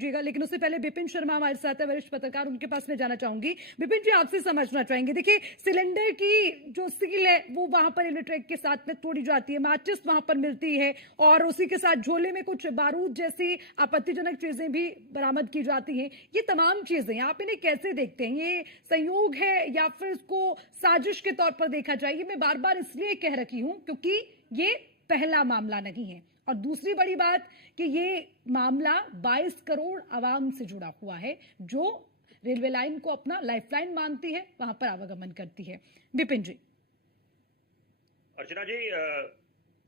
कीजिएगा, लेकिन उससे पहले विपिन शर्मा हमारे साथ है, वरिष्ठ पत्रकार, उनके पास मैं जाना चाहूंगी। विपिन जी, आपसे समझना चाहेंगे, देखिए सिलेंडर की जो सील है वो वहां पर रेलवे ट्रैक के साथ में तोड़ी जाती है, माचिस वहां पर मिलती है और उसी के साथ झोले में कुछ बारूद जैसी आपत्तिजनक चीजें भी बरामद की जाती हैं। ये तमाम चीजें आप इन्हें कैसे देखते हैं? ये संयोग है या फिर इसको साजिश के तौर पर देखा जाए? ये मैं बार बार इसलिए कह रही हूं क्योंकि ये पहला मामला नहीं है, और दूसरी बड़ी बात कि ये मामला 22 करोड़ आवाम से जुड़ा हुआ है जो रेलवे लाइन को अपना लाइफलाइन मानती है, वहां पर आवागमन करती है। विपिन जी। अर्चना जी,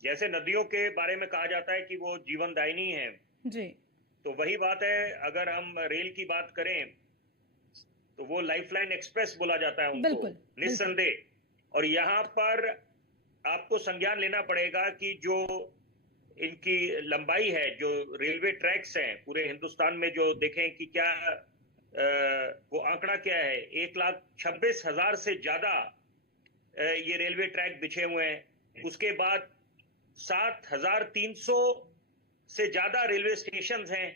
जैसे नदियों के बारे में कहा जाता है कि वो जीवनदायिनी है जी, तो वही बात है। अगर हम रेल की बात करें तो वो लाइफलाइन एक्सप्रेस बोला जाता है उनको, बिल्कुल निस्संदेह। और यहाँ पर आपको संज्ञान लेना पड़ेगा कि जो इनकी लंबाई है, जो रेलवे ट्रैक्स हैं पूरे हिंदुस्तान में, जो देखें कि क्या वो आंकड़ा क्या है, 1,26,000 से ज्यादा ये रेलवे ट्रैक बिछे हुए हैं। उसके बाद 7,300 से ज्यादा रेलवे स्टेशन हैं।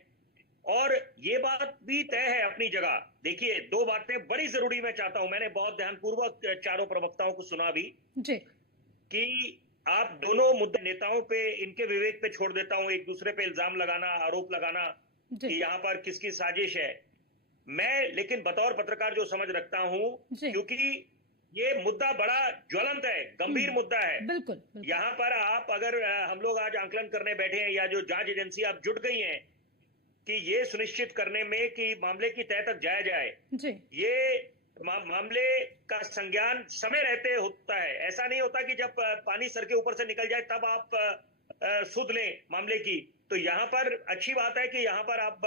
और ये बात भी तय है अपनी जगह। देखिए, दो बातें बड़ी जरूरी मैं चाहता हूं, मैंने बहुत ध्यानपूर्वक चारों प्रवक्ताओं को सुना भी जी, कि आप दोनों मुद्दे नेताओं पे, इनके विवेक पे छोड़ देता हूं, एक दूसरे पे इल्जाम लगाना, आरोप लगाना कि यहां पर किसकी साजिश है। मैं लेकिन बतौर पत्रकार जो समझ रखता हूं, क्योंकि ये मुद्दा बड़ा ज्वलंत है, गंभीर मुद्दा है। बिल्कुल, बिल्कुल। यहां पर आप अगर हम लोग आज आंकलन करने बैठे हैं या जो जांच एजेंसी आप जुट गई हैं कि ये सुनिश्चित करने में कि मामले की तह तक जाया जाए, ये मामले का संज्ञान समय रहते होता है। ऐसा नहीं होता कि जब पानी सर के ऊपर से निकल जाए तब आप सुध लें मामले की। तो यहाँ पर अच्छी बात है कि यहाँ पर आप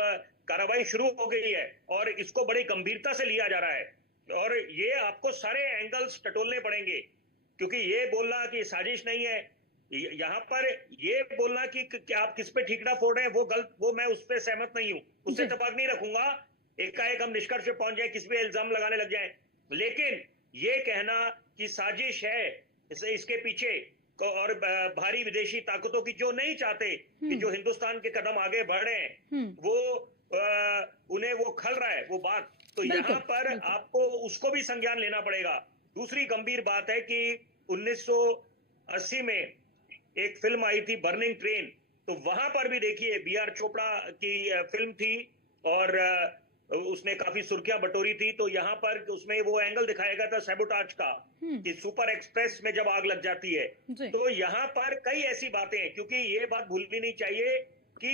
कार्रवाई शुरू हो गई है और इसको बड़ी गंभीरता से लिया जा रहा है। और ये आपको सारे एंगल्स टटोलने पड़ेंगे, क्योंकि ये बोलना कि साजिश नहीं है, यहाँ पर ये बोलना कि आप किस पे ठीकरा फोड़ रहे हैं, वो गलत, वो मैं उस पर सहमत नहीं हूं, उससे इत्तेफाक नहीं रखूंगा। एकाएक हम निष्कर्ष पे पहुंच जाए, किस पे इल्जाम लगाने लग जाए। लेकिन ये कहना कि साजिश है इसके पीछे और भारी विदेशी ताकतों की, जो नहीं चाहते कि जो हिंदुस्तान के कदम आगे बढ़ रहे हैं वो उन्हें वो खल रहा है वो बात, तो यहाँ पर आपको उसको भी संज्ञान लेना पड़ेगा। दूसरी गंभीर बात है कि 1980 में एक फिल्म आई थी बर्निंग ट्रेन, तो वहां पर भी देखिए B.R. चोपड़ा की फिल्म थी और उसने काफी सुर्खियां बटोरी थी। तो यहाँ पर उसमें वो एंगल दिखाया गया था सैबोटाज का कि सुपर एक्सप्रेस में जब आग लग जाती है। तो यहाँ पर कई ऐसी बातें हैं, क्योंकि ये बात भूलनी नहीं चाहिए कि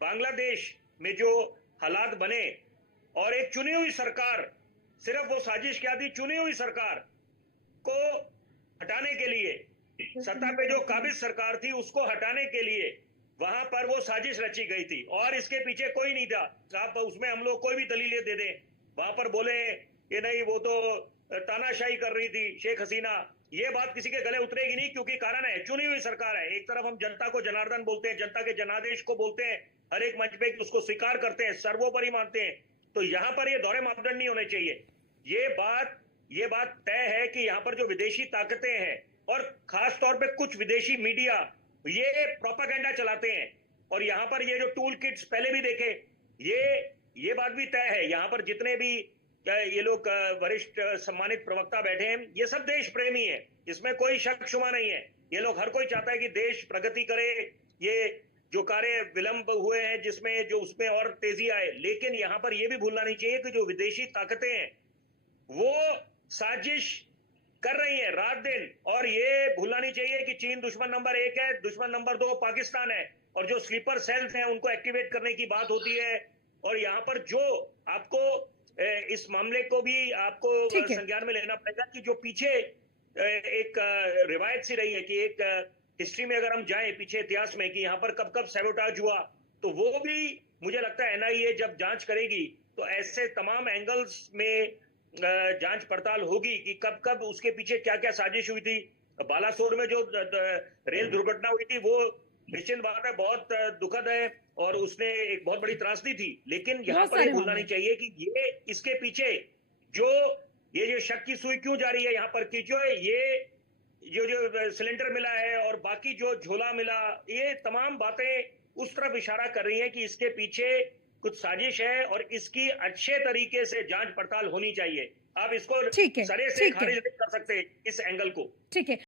बांग्लादेश में जो हालात बने और एक चुनी हुई सरकार, सिर्फ वो साजिश क्या थी, चुनी हुई सरकार को हटाने के लिए, सत्ता पे जो काबिज सरकार थी उसको हटाने के लिए वहां पर वो साजिश रची गई थी और इसके पीछे कोई नहीं था। आप उसमें हम लोग कोई भी दलीलें दे दें, वहां पर बोले ये नहीं वो तो तानाशाही कर रही थी शेख हसीना, ये बात किसी के गले उतरेगी नहीं, क्योंकि कारण है चुनी हुई सरकार है। एक तरफ हम जनता को जनार्दन बोलते हैं, जनता के जनादेश को बोलते हैं हर एक मंच पे, उसको स्वीकार करते हैं, सर्वोपरि मानते हैं। तो यहाँ पर ये दोहरे मापदंड नहीं होने चाहिए। ये बात तय है कि यहाँ पर जो विदेशी ताकतें हैं और खास तौर पे कुछ विदेशी मीडिया ये प्रोपेगेंडा चलाते हैं, और यहाँ पर ये जो टूल किट्स पहले भी देखे, ये बात भी तय है। यहाँ पर जितने भी ये लोग वरिष्ठ सम्मानित प्रवक्ता बैठे हैं, ये सब देश प्रेमी है, इसमें कोई शक शुबा नहीं है। ये लोग हर कोई चाहता है कि देश प्रगति करे, ये जो कार्य विलंब हुए हैं जिसमें जो उसमें और तेजी आए। लेकिन यहाँ पर यह भी भूलना नहीं चाहिए कि जो विदेशी ताकतें हैं वो साजिश कर रही है रात दिन, और ये भूलना नहीं चाहिए कि चीन दुश्मन नंबर 1 है, दुश्मन नंबर 2 पाकिस्तान है, और जो स्लीपर सेल्स हैं उनको एक्टिवेट करने की बात होती है। और यहाँ पर जो आपको इस मामले को भी आपको संज्ञान में लेना पड़ेगा कि जो पीछे एक रिवायत सी रही है कि एक हिस्ट्री में अगर हम जाएं पीछे इतिहास में कि यहाँ पर कब कब सैबोटाज हुआ, तो वो भी मुझे लगता है NIA जब जांच करेगी तो ऐसे तमाम एंगल्स में जांच पड़ताल होगी कि कब कब उसके पीछे क्या क्या साजिश हुई थी। बालासोर में जो रेल दुर्घटना हुई थी वो निश्चित बात है बहुत दुखद है और उसने एक बहुत बड़ी त्रासदी थी। लेकिन यहाँ पर ये भूलना नहीं चाहिए कि ये इसके पीछे जो शक की सुई क्यों जा रही है यहाँ पर कि जो सिलेंडर मिला है और बाकी जो झोला मिला, ये तमाम बातें उस तरफ इशारा कर रही हैं कि इसके पीछे कुछ साजिश है और इसकी अच्छे तरीके से जांच पड़ताल होनी चाहिए। आप इसको ठीक है, सरे से ठीक है, खारिज नहीं कर सकते इस एंगल को। ठीक है।